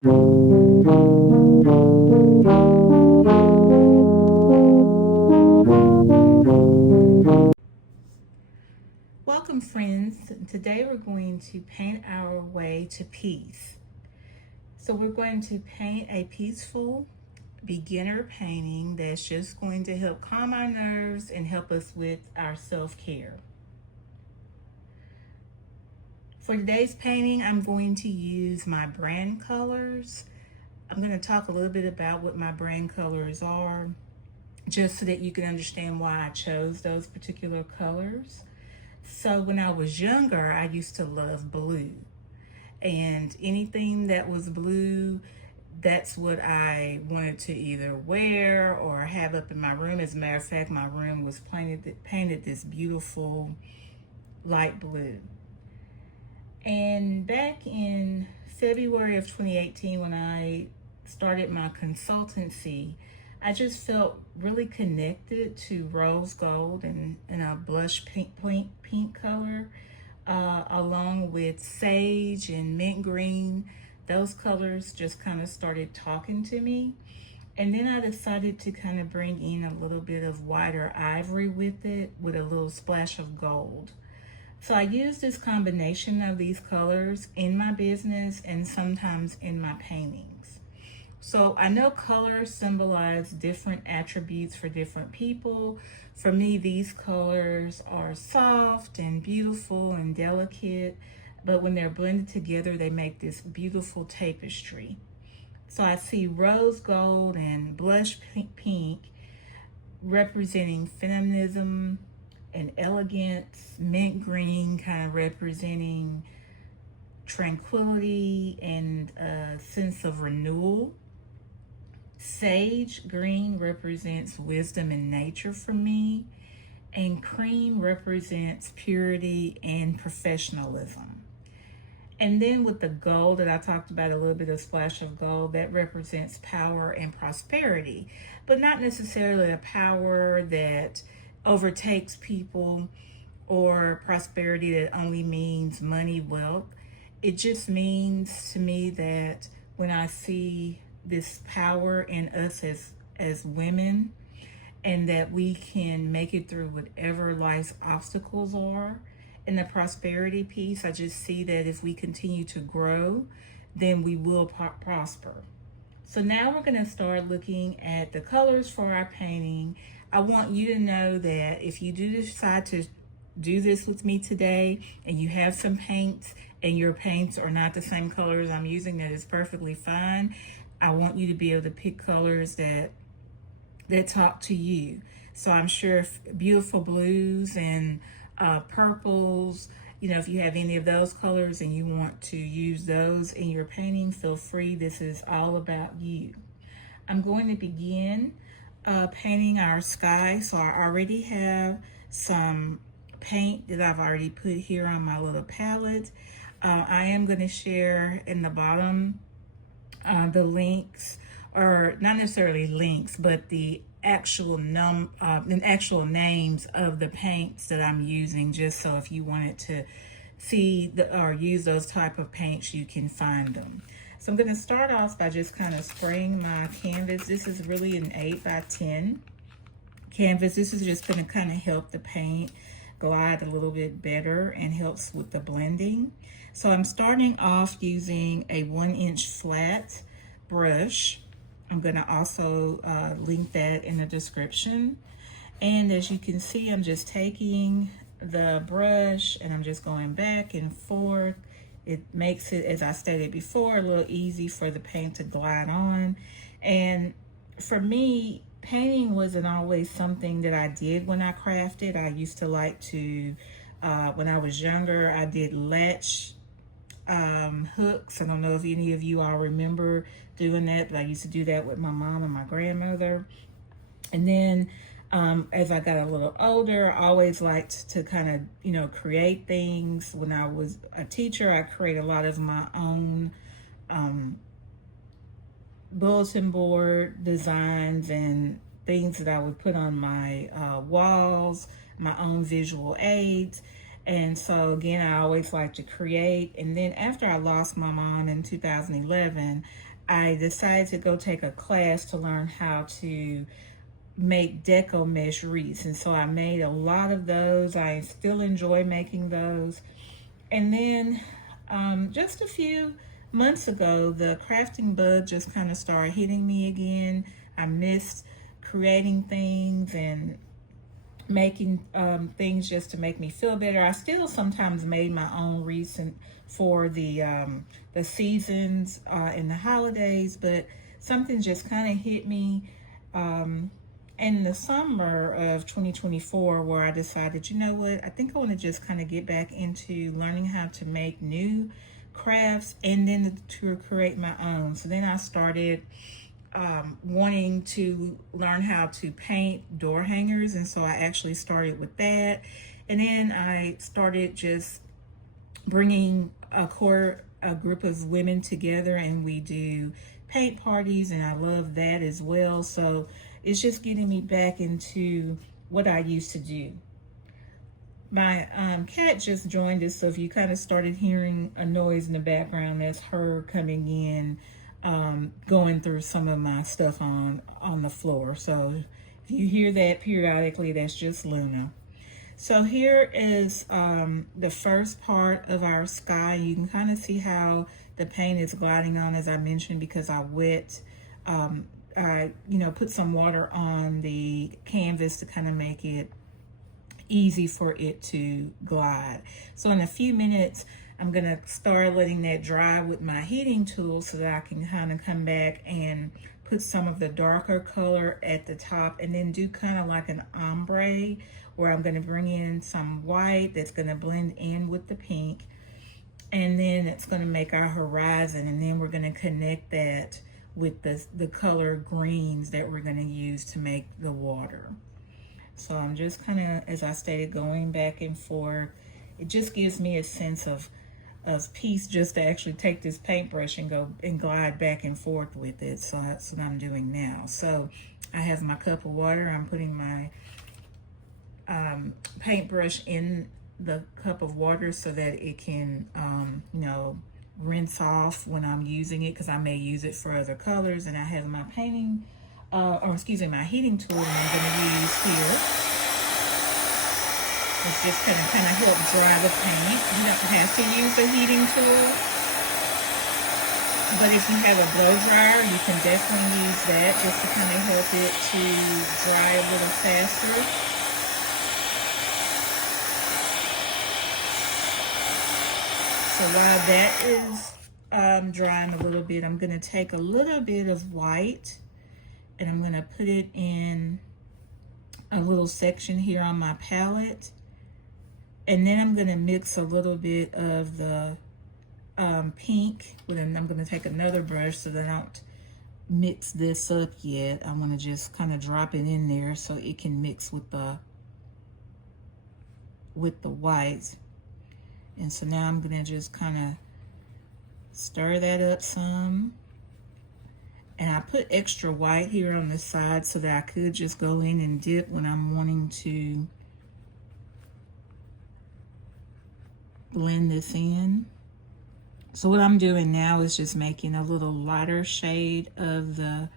Welcome, friends. Today we're going to paint our way to peace. So, we're going to paint a peaceful beginner painting that's just going to help calm our nerves and help us with our self care. For today's painting, I'm going to use my brand colors. I'm going to talk a little bit about what my brand colors are, just so that you can understand why I chose those particular colors. So when I was younger, I used to love blue. And anything that was blue, that's what I wanted to either wear or have up in my room. As a matter of fact, my room was painted this beautiful light blue. And back in February of 2018, when I started my consultancy, I just felt really connected to rose gold and a blush pink color, along with sage and mint green. Those colors just kind of started talking to me. And then I decided to kind of bring in a little bit of whiter ivory with it, with a little splash of gold. So I use this combination of these colors in my business and sometimes in my paintings. So I know colors symbolize different attributes for different people. For me, these colors are soft and beautiful and delicate, but when they're blended together, they make this beautiful tapestry. So I see rose gold and blush pink representing feminism and elegance, mint green kind of representing tranquility and a sense of renewal. Sage green represents wisdom and nature for me, and cream represents purity and professionalism. And then with the gold that I talked about, a little bit of splash of gold, that represents power and prosperity, but not necessarily a power that overtakes people or prosperity that only means money, wealth. It just means to me that when I see this power in us as women, and that we can make it through whatever life's obstacles are. In the prosperity piece, I just see that if we continue to grow, then we will prosper. So now we're going to start looking at the colors for our painting. I want you to know that if you do decide to do this with me today and you have some paints and your paints are not the same colors I'm using, that is perfectly fine. I want you to be able to pick colors that talk to you. So I'm sure beautiful blues and purples, if you have any of those colors and you want to use those in your painting, feel free. This is all about you. I'm going to begin painting our sky. So I already have some paint that I've already put here on my little palette. I am going to share in the bottom the links, or not necessarily links, but the actual names of the paints that I'm using, just so if you wanted to see or use those type of paints, you can find them. So I'm going to start off by just kind of spraying my canvas. This is really an 8x10 canvas. This is just going to kind of help the paint glide a little bit better and helps with the blending. So I'm starting off using a 1-inch flat brush. I'm going to also link that in the description. And as you can see, I'm just taking the brush and I'm just going back and forth. It makes it, as I stated before, a little easy for the paint to glide on. And for me, painting wasn't always something that I did when I crafted. I used to like to, when I was younger, I did latch hooks. I don't know if any of you all remember doing that, but I used to do that with my mom and my grandmother. And then as I got a little older, I always liked to kind of, create things. When I was a teacher, I created a lot of my own bulletin board designs and things that I would put on my walls, my own visual aids. And so again, I always like to create. And then after I lost my mom in 2011, I decided to go take a class to learn how to make deco mesh wreaths. And so I made a lot of those. I still enjoy making those. And then just a few months ago, the crafting bug just kind of started hitting me again. I missed creating things and making things just to make me feel better. I still sometimes made my own wreaths for the seasons and the holidays, but something just kind of hit me in the summer of 2024, where I decided, you know what, I think I want to just kind of get back into learning how to make new crafts and then to create my own. So then I started wanting to learn how to paint door hangers, and so I actually started with that. And then I started just bringing a group of women together, and we do paint parties, and I love that as well. So it's just getting me back into what I used to do. My cat just joined us, so if you kind of started hearing a noise in the background, that's her coming in, going through some of my stuff on the floor. So if you hear that periodically, that's just Luna. So here is the first part of our sky. You can kind of see how the paint is gliding on, as I mentioned, because I put some water on the canvas to kind of make it easy for it to glide. So in a few minutes, I'm gonna start letting that dry with my heating tool so that I can kind of come back and put some of the darker color at the top, and then do kind of like an ombre, where I'm gonna bring in some white that's gonna blend in with the pink, and then it's gonna make our horizon, and then we're gonna connect that with the color greens that we're gonna use to make the water. So I'm just kind of, as I stated, going back and forth. It just gives me a sense of peace just to actually take this paintbrush and go and glide back and forth with it. So that's what I'm doing now. So I have my cup of water. I'm putting my paintbrush in the cup of water so that it can, rinse off when I'm using it, because I may use it for other colors. And I have my my heating tool that I'm going to use here. It's just going to kind of help dry the paint. You don't have to use a heating tool, but if you have a blow dryer, you can definitely use that just to kind of help it to dry a little faster. So while that is drying a little bit, I'm going to take a little bit of white, and I'm going to put it in a little section here on my palette. And then I'm going to mix a little bit of the pink. And I'm going to take another brush so that I don't mix this up yet. I want to just kind of drop it in there so it can mix with the white. And so now I'm going to just kind of stir that up some. And I put extra white here on the side so that I could just go in and dip when I'm wanting to blend this in. So what I'm doing now is just making a little lighter shade of the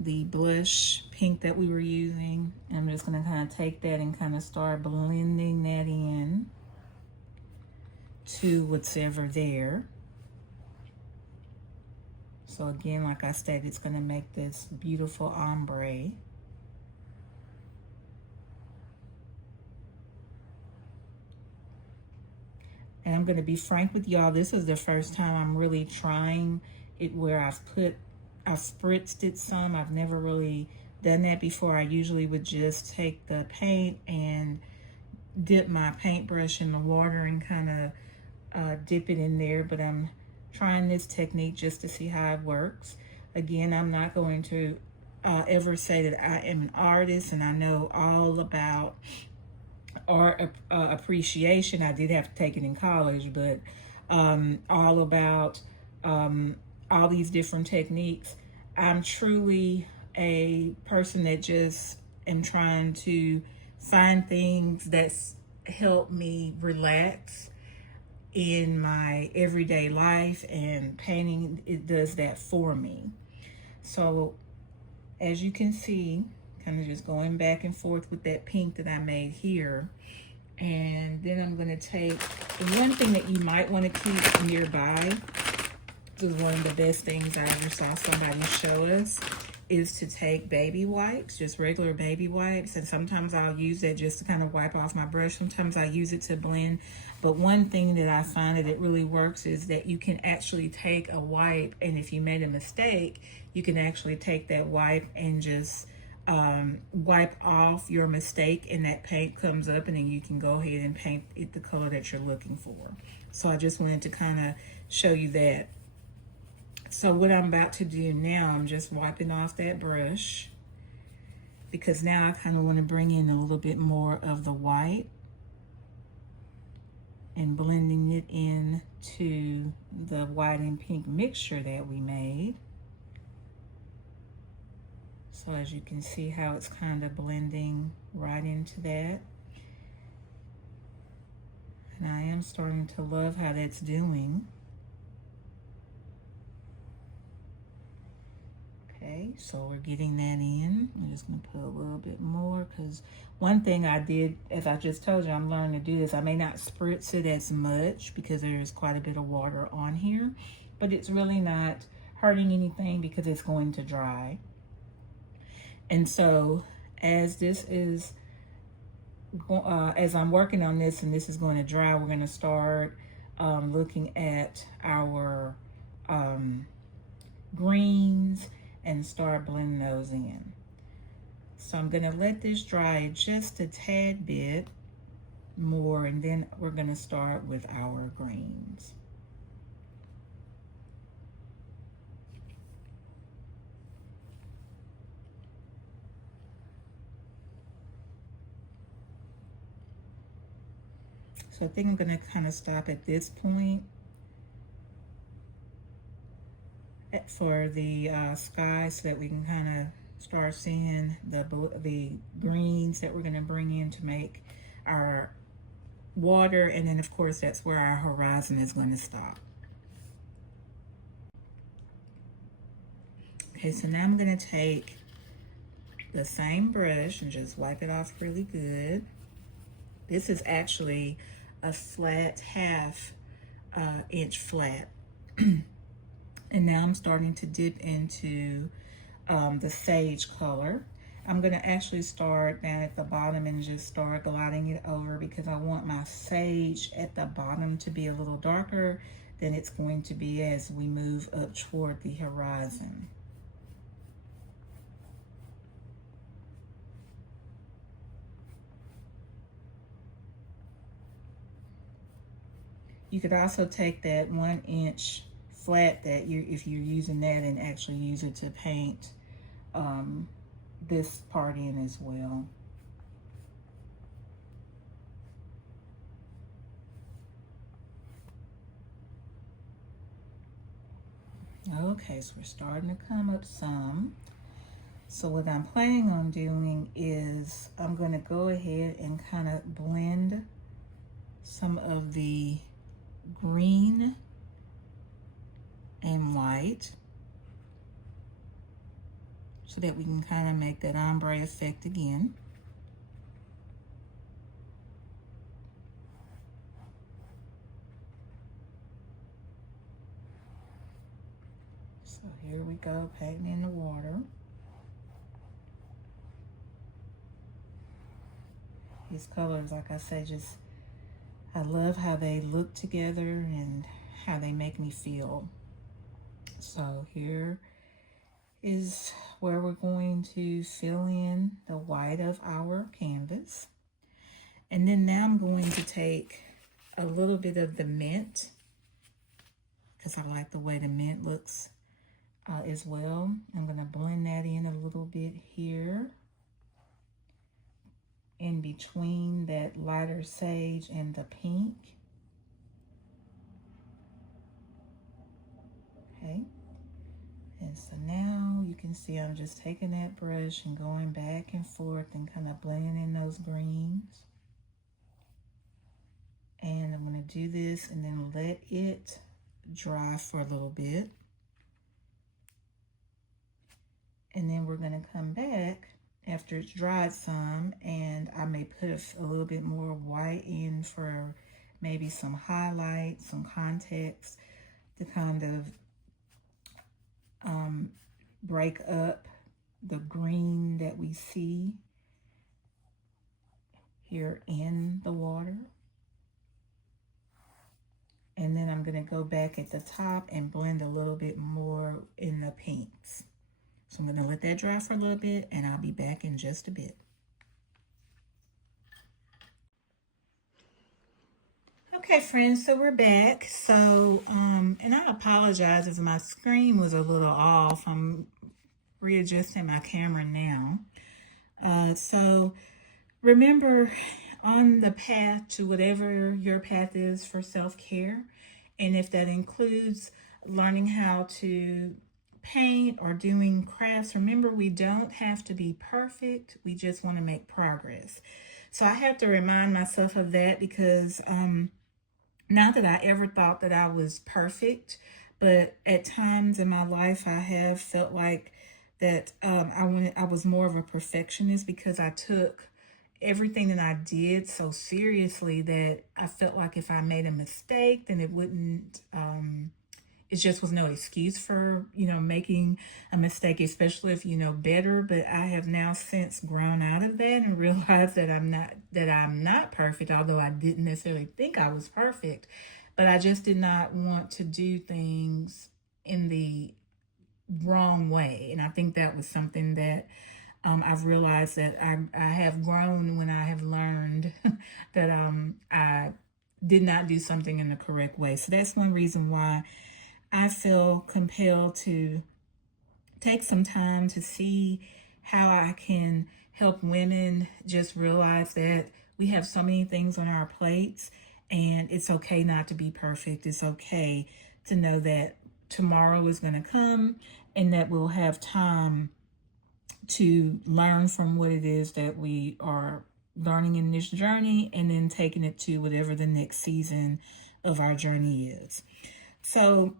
blush pink that we were using. And I'm just going to kind of take that and kind of start blending that in to what's ever there. So again, like I said, it's going to make this beautiful ombre. And I'm going to be frank with y'all, this is the first time I'm really trying it where I've spritzed it some. I've never really done that before. I usually would just take the paint and dip my paintbrush in the water and kind of dip it in there, but I'm trying this technique just to see how it works. Again, I'm not going to ever say that I am an artist and I know all about art appreciation. I did have to take it in college, but all about all these different techniques. I'm truly a person that just am trying to find things that help me relax in my everyday life, and painting, it does that for me. So as you can see, kind of just going back and forth with that pink that I made here. And then I'm going to take the one thing that you might want to keep nearby. This is one of the best things I ever saw somebody show us, is to take baby wipes, just regular baby wipes. And sometimes I'll use that just to kind of wipe off my brush. Sometimes I use it to blend. But one thing that I find that it really works is that you can actually take a wipe, and if you made a mistake, you can actually take that wipe and just wipe off your mistake, and that paint comes up, and then you can go ahead and paint it the color that you're looking for. So I just wanted to kind of show you that. So what I'm about to do now, I'm just wiping off that brush, because now I kind of want to bring in a little bit more of the white and blending it in to the white and pink mixture that we made. So as you can see how it's kind of blending right into that. And I am starting to love how that's doing. Okay, so we're getting that in. I'm just gonna put a little bit more, because one thing I did, as I just told you, I'm learning to do this. I may not spritz it as much because there's quite a bit of water on here, but it's really not hurting anything because it's going to dry. And so as this is, as I'm working on this and this is going to dry, we're going to start looking at our greens and start blending those in. So I'm going to let this dry just a tad bit more, and then we're going to start with our greens. So I think I'm going to kind of stop at this point for the sky, so that we can kind of start seeing the greens that we're going to bring in to make our water. And then of course that's where our horizon is going to stop. Okay, so now I'm going to take the same brush and just wipe it off really good. This is actually a flat, half inch flat. And now I'm starting to dip into the sage color. I'm going to actually start down at the bottom and just start gliding it over, because I want my sage at the bottom to be a little darker than it's going to be as we move up toward the horizon. You could also take that 1 inch flat that if you're using that, and actually use it to paint this part in as well. Okay, so we're starting to come up some. So what I'm planning on doing is I'm going to go ahead and kind of blend some of the green and white, so that we can kind of make that ombre effect again. So here we go, painting in the water. These colors, like I say, just, I love how they look together and how they make me feel. So here is where we're going to fill in the white of our canvas. And then now I'm going to take a little bit of the mint, because I like the way the mint looks as well. I'm going to blend that in a little bit here, in between that lighter sage and the pink. Okay. And so now you can see I'm just taking that brush and going back and forth and kind of blending in those greens And I'm going to do this and then let it dry for a little bit. And then we're going to come back after it's dried some, and I may put a little bit more white in for maybe some highlights, some context to kind of break up the green that we see here in the water. And then I'm going to go back at the top and blend a little bit more in the pinks. So I'm going to let that dry for a little bit, and I'll be back in just a bit. Okay, friends, so we're back. So, and I apologize if my screen was a little off. I'm readjusting my camera now. So remember, on the path to whatever your path is for self-care, and if that includes learning how to paint or doing crafts, remember, we don't have to be perfect. We just want to make progress. So I have to remind myself of that, because not that I ever thought that I was perfect, but at times in my life I have felt like that I was more of a perfectionist, because I took everything that I did so seriously that I felt like if I made a mistake, then it just was no excuse for, making a mistake, especially if you know better. But I have now since grown out of that and realized that I'm not perfect, although I didn't necessarily think I was perfect, but I just did not want to do things in the wrong way. And I think that was something that I've realized that I have grown when I have learned that I did not do something in the correct way. So that's one reason why I feel compelled to take some time to see how I can help women just realize that we have so many things on our plates, and it's okay not to be perfect. It's okay to know that tomorrow is going to come, and that we'll have time to learn from what it is that we are learning in this journey, and then taking it to whatever the next season of our journey is. So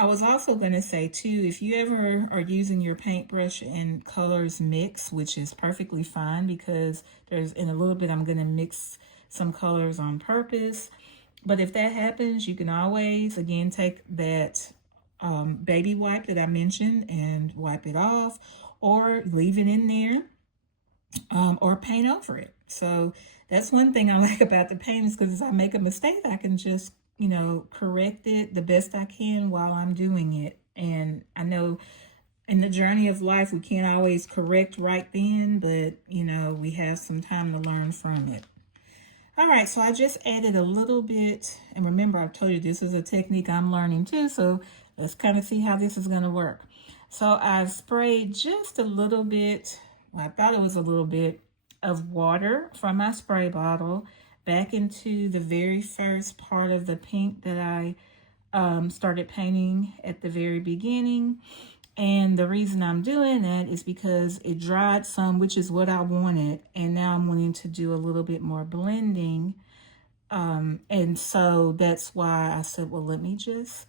I was also going to say too, if you ever are using your paintbrush and colors mix, which is perfectly fine, because in a little bit I'm going to mix some colors on purpose. But if that happens, you can always, again, take that baby wipe that I mentioned and wipe it off, or leave it in there, or paint over it. So that's one thing I like about the paint, is because if I make a mistake, I can just correct it the best I can while I'm doing it. And I know in the journey of life, we can't always correct right then, but we have some time to learn from it. All right, so I just added a little bit, and remember, I told you this is a technique I'm learning too, so let's kind of see how this is going to work. So I've sprayed just a little bit, well, I thought it was a little bit of water from my spray bottle back into the very first part of the pink that I started painting at the very beginning. And the reason I'm doing that is because it dried some, which is what I wanted. And now I'm wanting to do a little bit more blending. And so that's why I said, well, let me just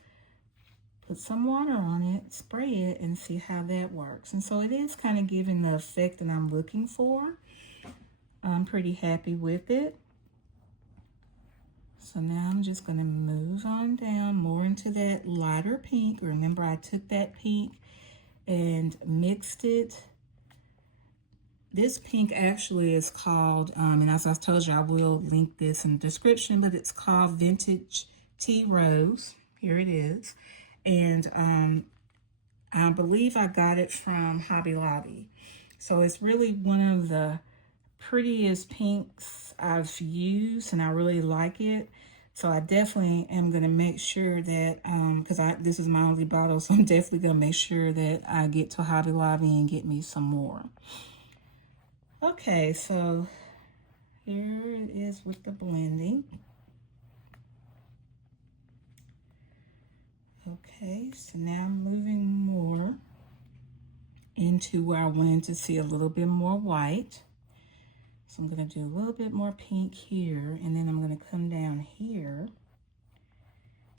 put some water on it, spray it, and see how that works. And so it is kind of giving the effect that I'm looking for. I'm pretty happy with it. So now I'm just going to move on down more into that lighter pink. Remember, I took that pink and mixed it. This pink actually is called, and as I told you, I will link this in the description, but it's called Vintage Tea Rose. Here it is. And I believe I got it from Hobby Lobby. So it's really one of the prettiest pinks I've used, and I really like it. So I definitely am going to make sure that, because this is my only bottle, so I'm definitely going to make sure that I get to Hobby Lobby and get me some more. Okay, so here it is with the blending. Okay, so now I'm moving more into where I wanted to see a little bit more white. So So I'm going to do a little bit more pink here, and then I'm going to come down here,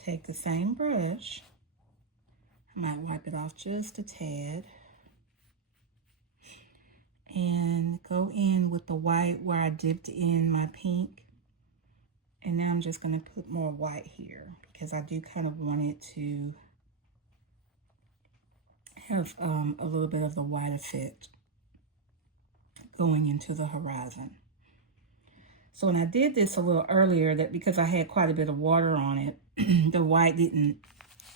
take the same brush, I might wipe it off just a tad, and go in with the white where I dipped in my pink. And now I'm just going to put more white here because I do kind of want it to have a little bit of the white effect going into the horizon. So when I did this a little earlier, that because I had quite a bit of water on it, the white didn't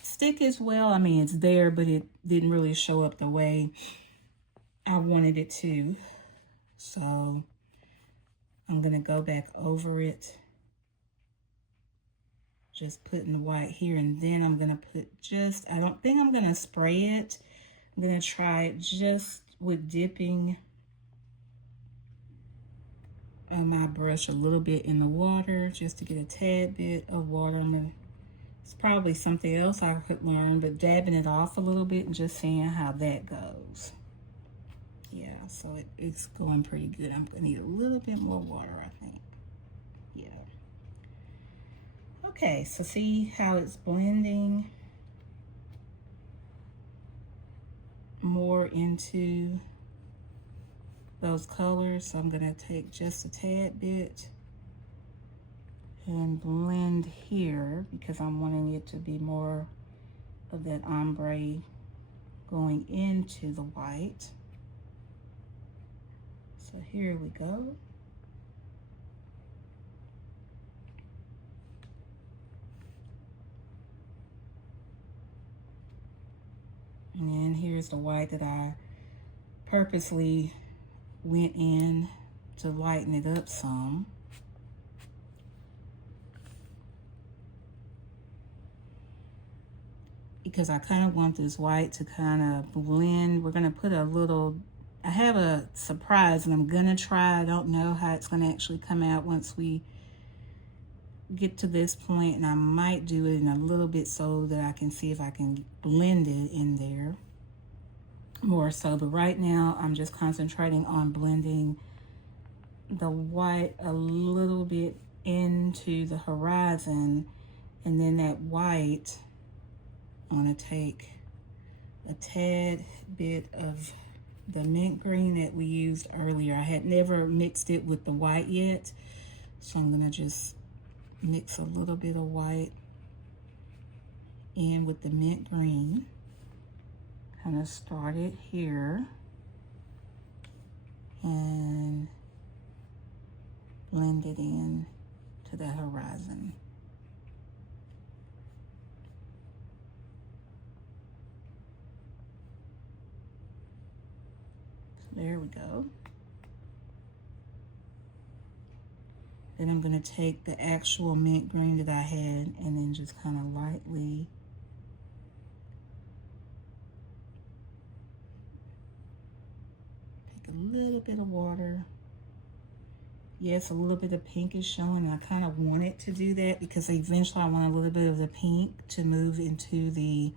stick as well. I mean, it's there, but it didn't really show up the way I wanted it to. So I'm going to go back over it, just putting the white here, and then I'm going to put just, I don't think I'm going to spray it. I'm going to try it just with dipping my brush a little bit in the water just to get a tad bit of water. It's probably something else I could learn, but dabbing it off a little bit and just seeing how that goes. Yeah, so it's going pretty good. I'm going to need a little bit more water, I think. Yeah. Okay, so see how it's blending more into those colors. So I'm going to take just a tad bit and blend here because I'm wanting it to be more of that ombre going into the white. So here we go. And then here's the white that I purposely went in to lighten it up some. Because I kind of want this white to kind of blend. We're going to put a little, I have a surprise and I'm going to try. I don't know how it's going to actually come out once we get to this point, and I might do it in a little bit so that I can see if I can blend it in there more so. But right now I'm just concentrating on blending the white a little bit into the horizon, and then that white I'm going to take a tad bit of the mint green that we used earlier. I had never mixed it with the white yet, so I'm going to just mix a little bit of white in with the mint green. Kind of start it here and blend it in to the horizon. So there we go. Then I'm going to take the actual mint green that I had and then just kind of lightly take a little bit of water. Yes, a little bit of pink is showing. I kind of want it to do that because eventually I want a little bit of the pink to move into the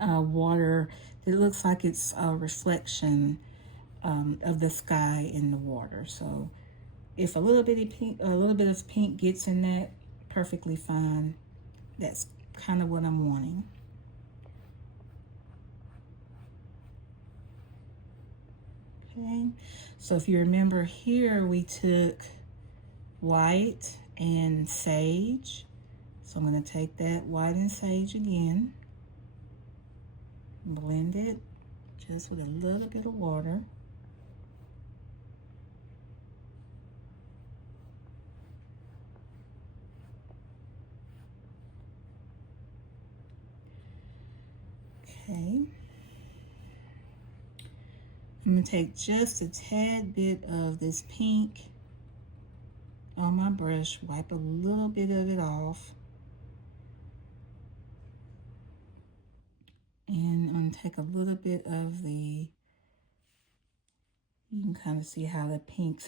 water. It looks like it's a reflection of the sky in the water. So if a little bit of pink gets in that, perfectly fine. That's kind of what I'm wanting. Okay, so if you remember here, we took white and sage. So I'm going to take that white and sage again, blend it just with a little bit of water. Okay. I'm going to take just a tad bit of this pink on my brush, wipe a little bit of it off, and I'm going to take a little bit of the, you can kind of see how the pink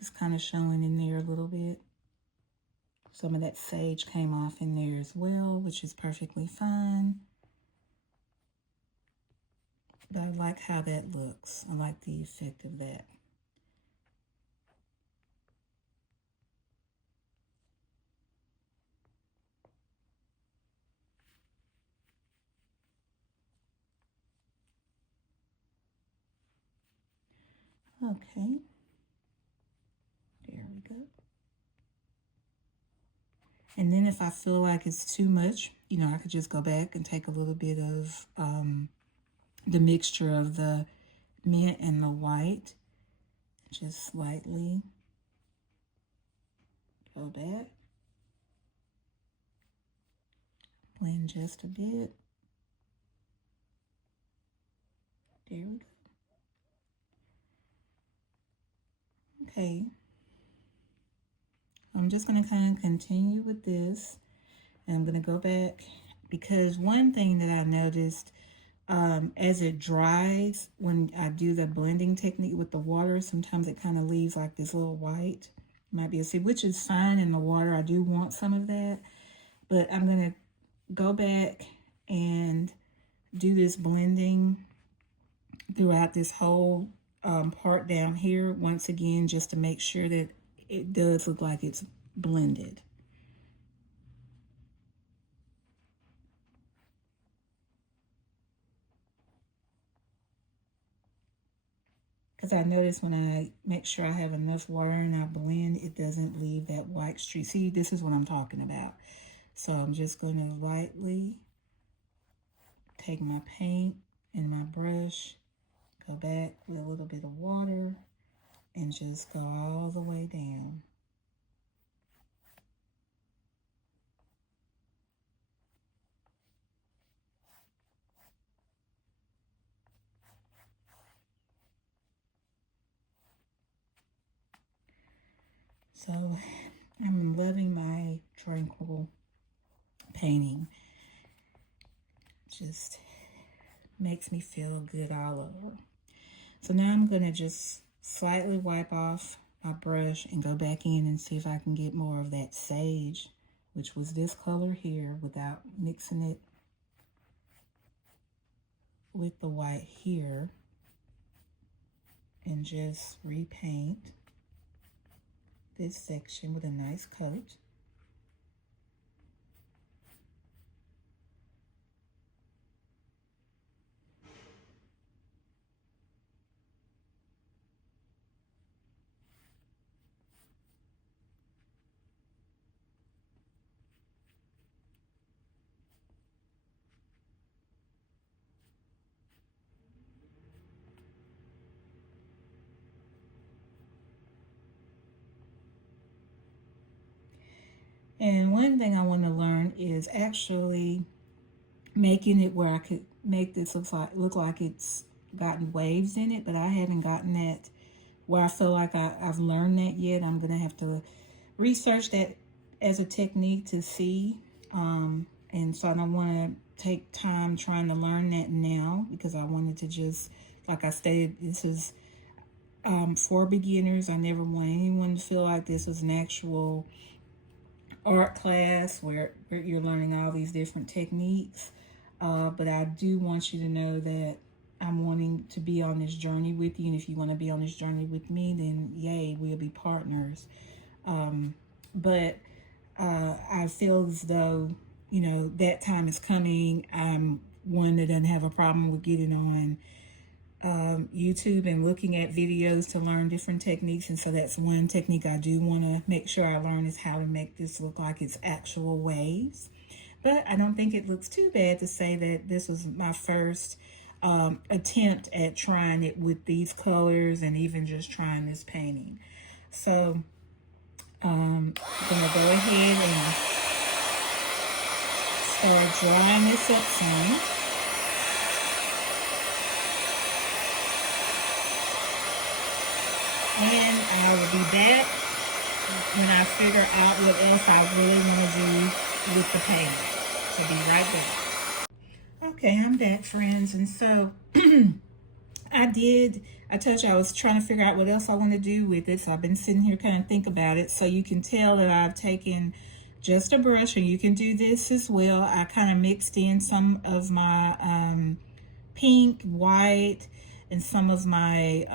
is kind of showing in there a little bit. Some of that sage came off in there as well, which is perfectly fine. But I like how that looks. I like the effect of that. Okay, there we go. And then if I feel like it's too much, you know, I could just go back and take a little bit of the mixture of the mint and the white. Just slightly go back. Blend just a bit. There we go. Okay. I'm just going to kind of continue with this. And I'm going to go back because one thing that I noticed as it dries, when I do the blending technique with the water, sometimes it kind of leaves like this little white. Might be a seed, which is fine in the water. I do want some of that. But I'm going to go back and do this blending throughout this whole part down here once again, just to make sure that it does look like it's blended. Because I notice when I make sure I have enough water and I blend, it doesn't leave that white streak. See, this is what I'm talking about. So I'm just going to lightly take my paint and my brush, go back with a little bit of water, and just go all the way down. So I'm loving my tranquil painting. Just makes me feel good all over. So now I'm going to just slightly wipe off my brush and go back in and see if I can get more of that sage, which was this color here, without mixing it with the white here, and just repaint this section with a nice coat. And one thing I want to learn is actually making it where I could make this look like it's gotten waves in it, but I haven't gotten that where I feel like I've learned that yet. I'm going to have to research that as a technique to see. And so I don't want to take time trying to learn that now, because I wanted to just, like I stated, this is for beginners. I never want anyone to feel like this was an actual art class where you're learning all these different techniques. But I do want you to know that I'm wanting to be on this journey with you. And if you want to be on this journey with me, then yay, we'll be partners. But I feel as though, you know, that time is coming. I'm one that doesn't have a problem with getting on YouTube and looking at videos to learn different techniques. And so that's one technique I do want to make sure I learn, is how to make this look like it's actual waves. But I don't think it looks too bad to say that this was my first attempt at trying it with these colors and even just trying this painting. So I'm gonna go ahead and start drying this up some. And I will be back when I figure out what else I really want to do with the painting. So be right back. Okay, I'm back, friends. And so I told you I was trying to figure out what else I want to do with it. So I've been sitting here kind of think about it. So you can tell that I've taken just a brush, and you can do this as well. I kind of mixed in some of my pink, white, and some of my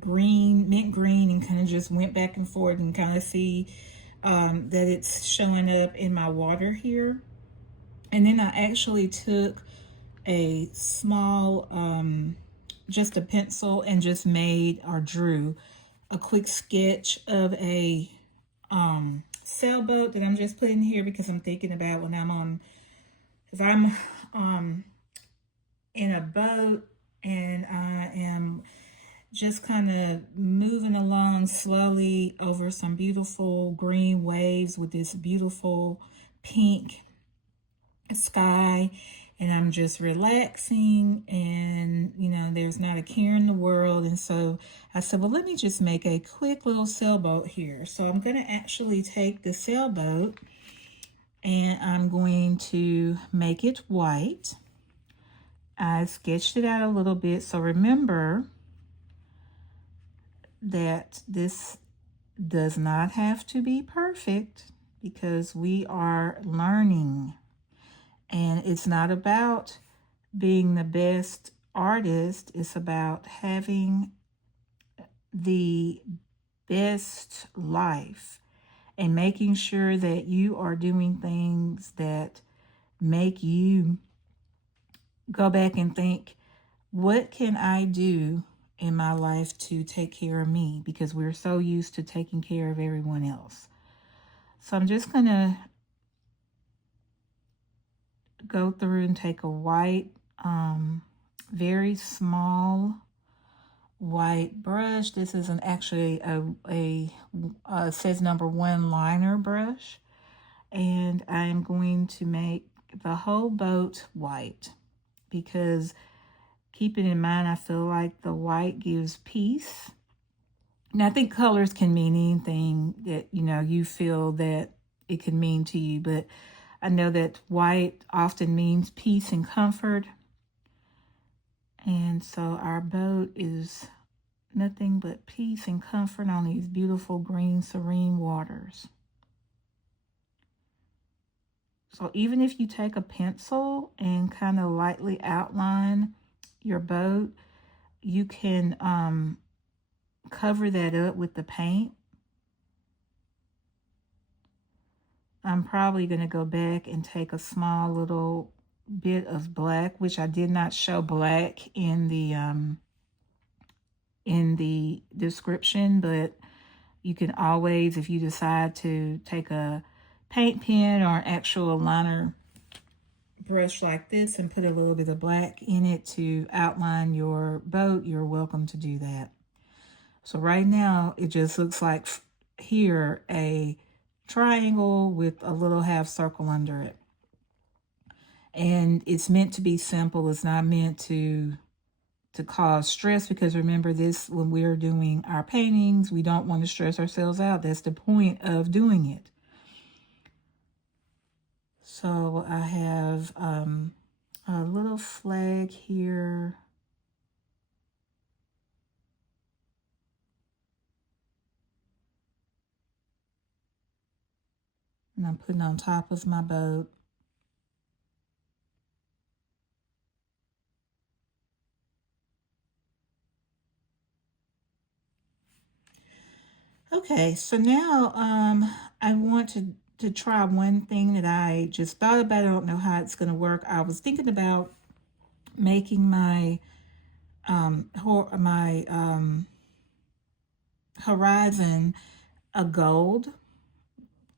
green, mint green, and kind of just went back and forth and kind of see that it's showing up in my water here. And then I actually took a small just a pencil and just made or drew a quick sketch of a sailboat that I'm just putting here because I'm thinking about when if I'm in a boat and I am just kind of moving along slowly over some beautiful green waves with this beautiful pink sky, and I'm just relaxing, and there's not a care in the world. And so I said, well, let me just make a quick little sailboat here. So I'm going to actually take the sailboat and I'm going to make it white. I sketched it out a little bit, so remember that this does not have to be perfect because we are learning. And it's not about being the best artist, it's about having the best life and making sure that you are doing things that make you go back and think, what can I do in my life to take care of me? Because we're so used to taking care of everyone else. So I'm just going to go through and take a white, very small white brush. This is actually a says #1 liner brush. And I'm going to make the whole boat white because keeping in mind, I feel like the white gives peace. Now, I think colors can mean anything that, you feel that it can mean to you, but I know that white often means peace and comfort. And so our boat is nothing but peace and comfort on these beautiful green, serene waters. So even if you take a pencil and kind of lightly outline your boat, you can cover that up with the paint. I'm probably going to go back and take a small little bit of black, which I did not show black in the description, but you can always, if you decide to take a paint pen or an actual liner brush like this and put a little bit of black in it to outline your boat, you're welcome to do that. So right now it just looks like here a triangle with a little half circle under it. And it's meant to be simple. It's not meant to cause stress, because remember this, when we're doing our paintings, we don't want to stress ourselves out. That's the point of doing it. So I have a little flag here. And I'm putting on top of my boat. Okay, so now I want to try one thing that I just thought about. I don't know how it's going to work. I was thinking about making my horizon a gold,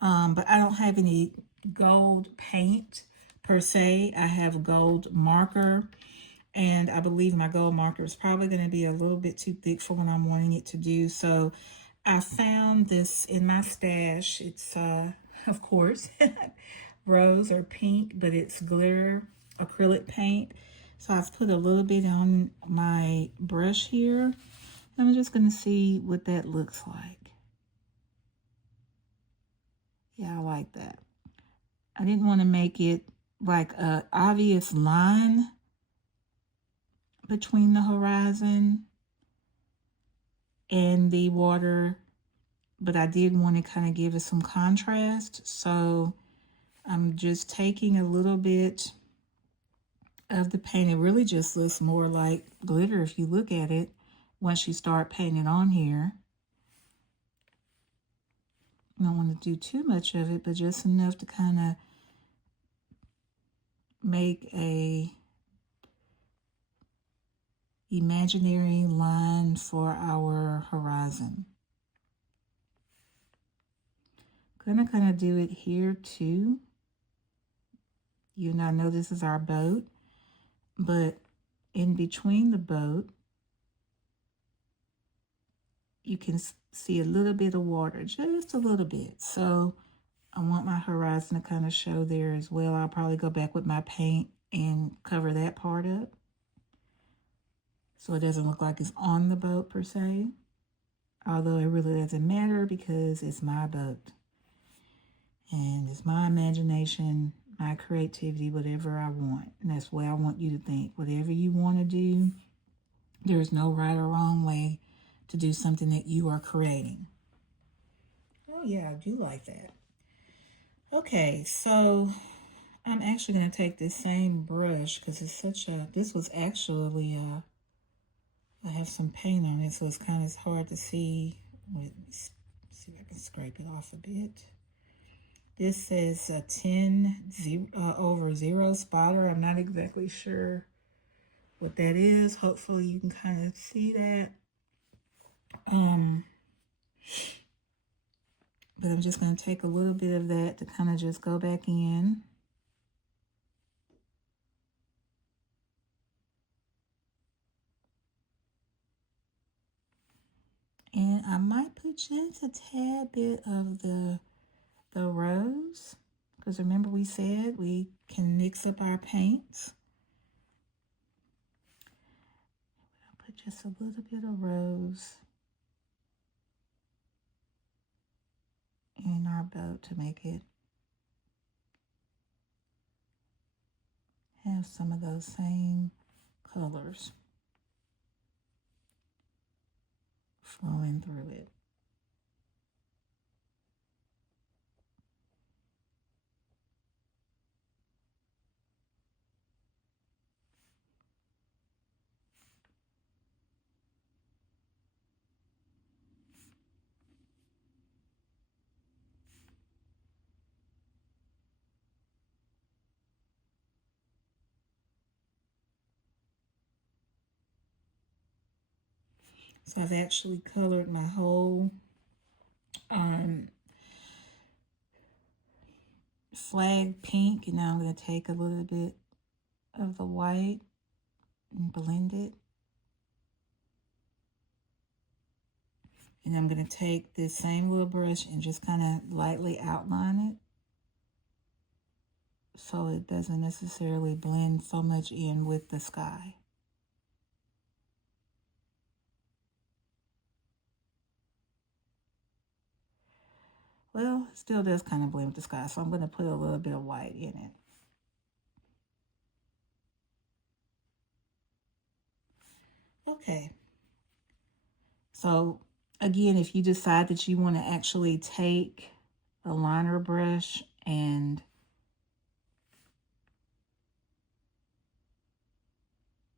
but I don't have any gold paint per se. I have gold marker, and I believe my gold marker is probably going to be a little bit too thick for what I'm wanting it to do. So I found this in my stash. It's of course rose or pink, but it's glitter acrylic paint. So I've put a little bit on my brush here. I'm just going to see what that looks like. Yeah, I like that. I didn't want to make it like an obvious line between the horizon and the water, but I did want to kind of give it some contrast. So I'm just taking a little bit of the paint. It really just looks more like glitter if you look at it once you start painting on here. I don't want to do too much of it, but just enough to kind of make a imaginary line for our horizon. Gonna kind of do it here too. You and I know this is our boat, but in between the boat, you can see a little bit of water, just a little bit. So I want my horizon to kind of show there as well. I'll probably go back with my paint and cover that part up, so it doesn't look like it's on the boat per se. Although it really doesn't matter because it's my boat. And it's my imagination, my creativity, whatever I want. And that's the way I want you to think. Whatever you want to do, there's no right or wrong way to do something that you are creating. Oh yeah, I do like that. Okay, so I'm actually going to take this same brush because it's such a, this was actually, I have some paint on it, so it's kind of hard to see. Let's see if I can scrape it off a bit. This says a 10/0 spotter. I'm not exactly sure what that is. Hopefully you can kind of see that. But I'm just going to take a little bit of that to kind of just go back in. And I might put just a tad bit of the rose, because remember we said we can mix up our paints. I'll put just a little bit of rose in our boat to make it have some of those same colors flowing through it. So I've actually colored my whole flag pink, and now I'm going to take a little bit of the white and blend it. And I'm going to take this same little brush and just kind of lightly outline it, so it doesn't necessarily blend so much in with the sky. Well, it still does kind of blend with the sky, so I'm going to put a little bit of white in it. Okay. So again, if you decide that you want to actually take a liner brush and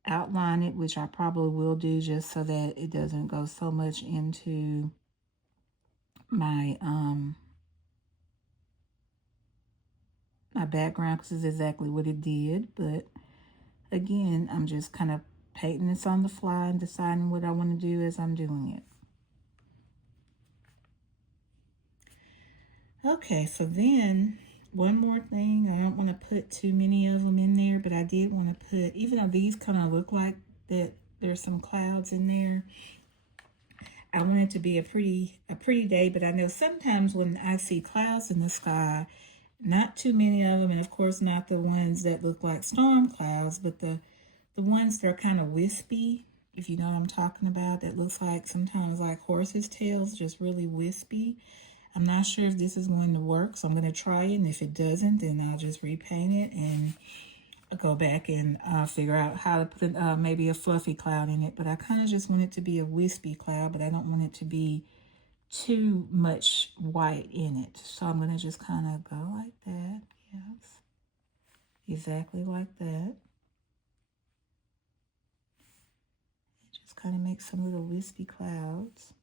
outline it, which I probably will do just so that it doesn't go so much into my my background, because it's exactly what it did. But again, I'm just kind of painting this on the fly and deciding what I want to do as I'm doing it. Okay, so then one more thing. I don't want to put too many of them in there, but I did want to put, even though these kind of look like that there's some clouds in there, I want it to be a pretty day. But I know sometimes when I see clouds in the sky, not too many of them, and of course not the ones that look like storm clouds, but the ones that are kind of wispy, if you know what I'm talking about, that looks like sometimes like horses' tails, just really wispy. I'm not sure if this is going to work, so I'm going to try it, and if it doesn't, then I'll just repaint it and go back and figure out how to put maybe a fluffy cloud in it. But I kind of just want it to be a wispy cloud, but I don't want it to be too much white in it. So I'm going to just kind of go like that. Yes, exactly like that. Just kind of make some little wispy clouds.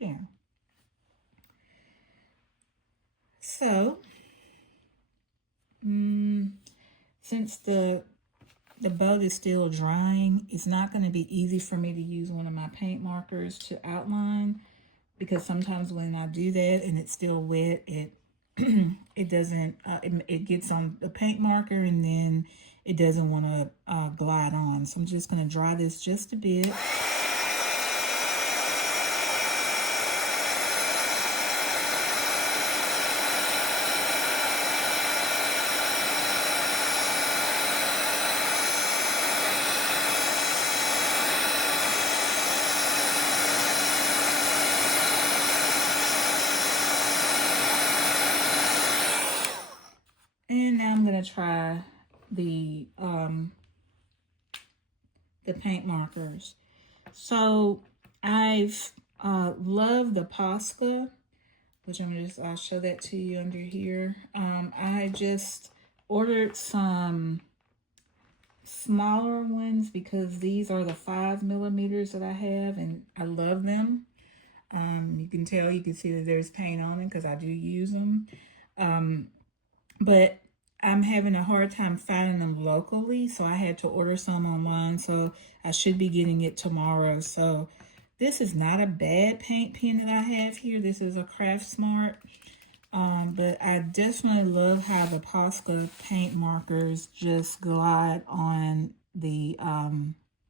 There. So, since the the boat is still drying. It's not going to be easy for me to use one of my paint markers to outline, because sometimes when I do that and it's still wet, it it doesn't, it gets on the paint marker and then it doesn't want to glide on. So I'm just going to dry this just a bit. And now I'm going to try the paint markers. So I've loved the Posca, which I'll show that to you under here. I just ordered some smaller ones because these are the 5mm that I have, and I love them. You can tell, you can see that there's paint on them because I do use them. But I'm having a hard time finding them locally, so I had to order some online, so I should be getting it tomorrow. So this is not a bad paint pen that I have here. This is a Craft Smart. But I definitely love how the Posca paint markers just glide on the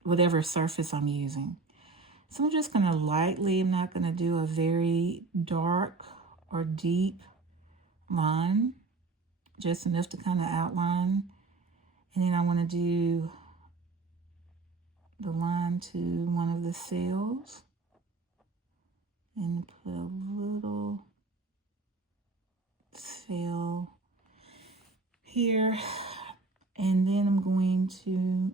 whatever surface I'm using. So I'm just going to lightly, I'm not going to do a very dark or deep line, just enough to kind of outline. And then I want to do the line to one of the cells and put a little cell here. And then I'm going to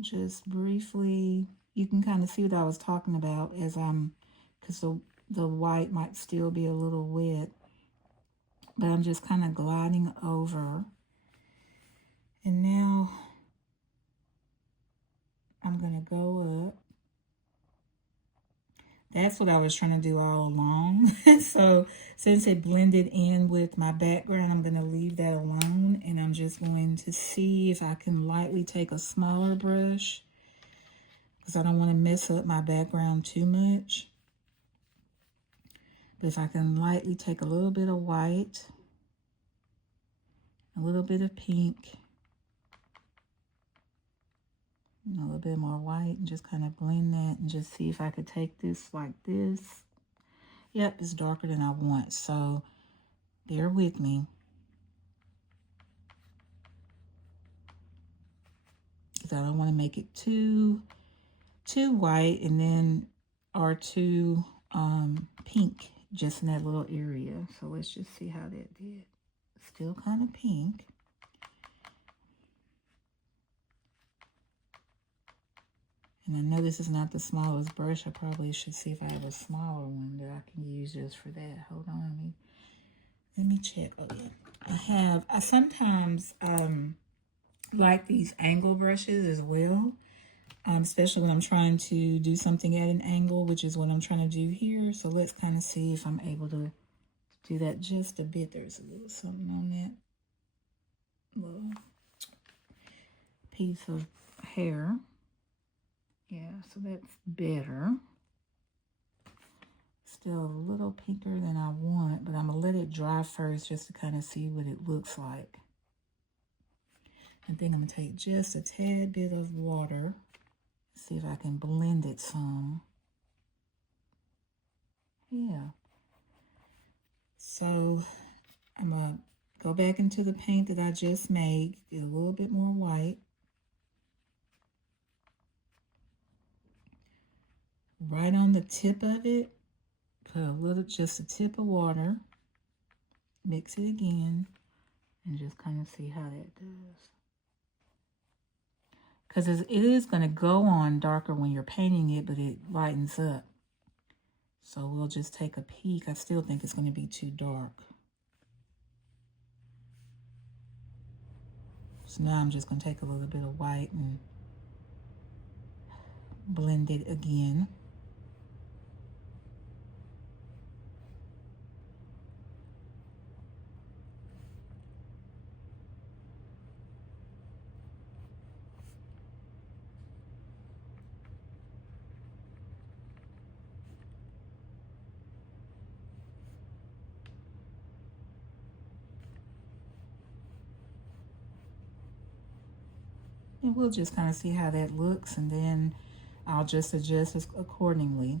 just briefly, you can kind of see what I was talking about as because the white might still be a little wet, but I'm just kind of gliding over. And now I'm going to go up. That's what I was trying to do all along. So since it blended in with my background, I'm going to leave that alone. And I'm just going to see if I can lightly take a smaller brush, because I don't want to mess up my background too much. But if I can lightly take a little bit of white, a little bit of pink, a little bit more white, and just kind of blend that and just see if I could take this like this. Yep, it's darker than I want, so bear with me. Because I don't want to make it too white and then or too pink just in that little area. So let's just see how that did. Still kind of pink. And I know this is not the smallest brush. I probably should see if I have a smaller one that I can use just for that. Hold on, let me check. Oh yeah, I sometimes like these angle brushes as well, especially when I'm trying to do something at an angle, which is what I'm trying to do here. So let's kind of see if I'm able to do that just a bit. There's a little something on that little piece of hair. Yeah, so that's better. Still a little pinker than I want, but I'm going to let it dry first just to kind of see what it looks like. I think I'm going to take just a tad bit of water, see if I can blend it some. Yeah. So I'm going to go back into the paint that I just made, get a little bit more white. Right on the tip of it, put a little, just a tip of water, mix it again, and just kind of see how that does. Because it is going to go on darker when you're painting it, but it lightens up. So we'll just take a peek. I still think it's going to be too dark. So now I'm just going to take a little bit of white and blend it again. And we'll just kind of see how that looks, and then I'll just adjust accordingly.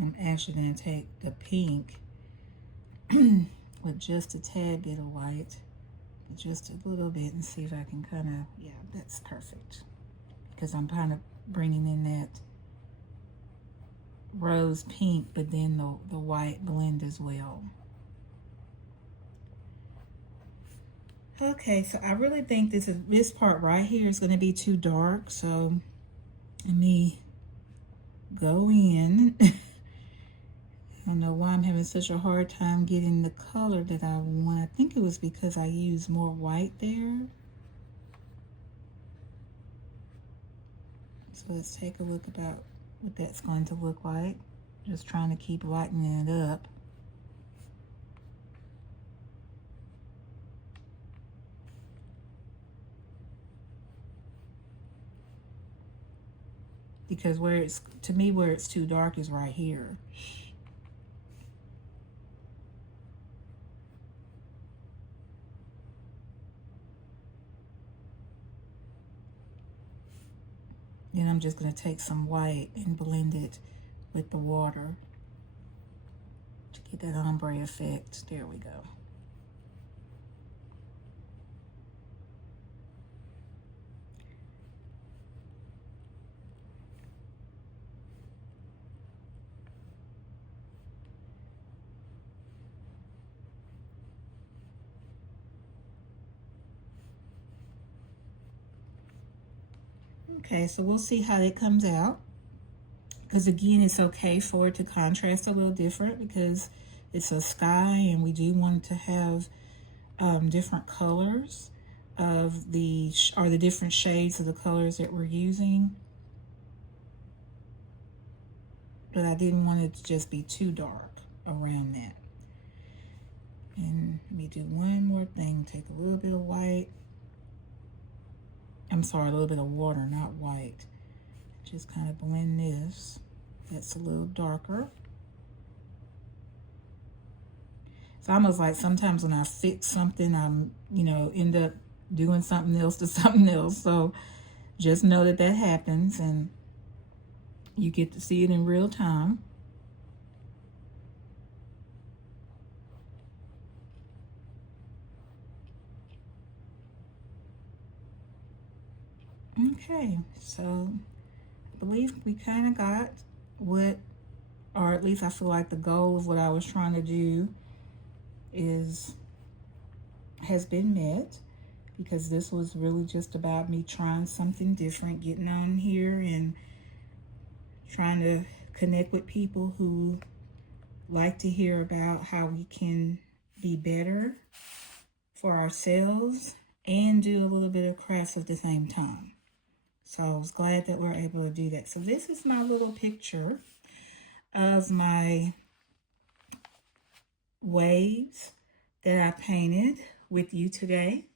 I'm actually going to take the pink with just a tad bit of white, just a little bit, and see if I can kind of, yeah, that's perfect. Because I'm kind of bringing in that rose pink, but then the white blend as well. Okay, so I really think this part right here is going to be too dark, so let me go in. I don't know why I'm having such a hard time getting the color that I want. I think it was because I used more white there. So let's take a look about what that's going to look like. Just trying to keep lightening it up. Because where it's, to me, where it's too dark is right here. Then I'm just going to take some white and blend it with the water to get that ombre effect. There we go. Okay, so we'll see how it comes out. Because again, it's okay for it to contrast a little different because it's a sky and we do want to have different colors of the different shades of the colors that we're using. But I didn't want it to just be too dark around that. And let me do one more thing. Take a little bit of white. I'm sorry, a little bit of water, not white. Just kind of blend this. That's a little darker. It's almost like sometimes when I fix something, I'm, end up doing something else to something else. So just know that that happens and you get to see it in real time. Okay, so I believe we kind of got what, or at least I feel like the goal of what I was trying to do has been met, because this was really just about me trying something different, getting on here and trying to connect with people who like to hear about how we can be better for ourselves and do a little bit of crafts at the same time. So I was glad that we're able to do that. So this is my little picture of my waves that I painted with you today.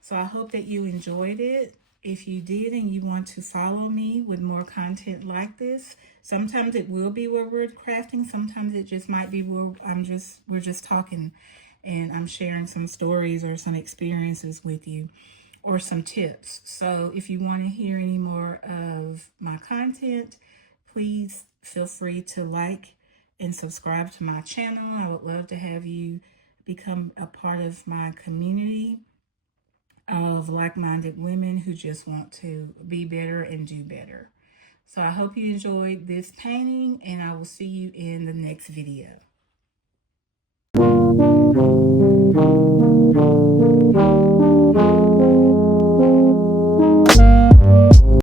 So I hope that you enjoyed it. If you did and you want to follow me with more content like this, sometimes it will be where we're crafting. Sometimes it just might be where we're just talking and I'm sharing some stories or some experiences with you, or some tips. So if you want to hear any more of my content, please feel free to like and subscribe to my channel. I would love to have you become a part of my community of like-minded women who just want to be better and do better. So I hope you enjoyed this painting, and I will see you in the next video.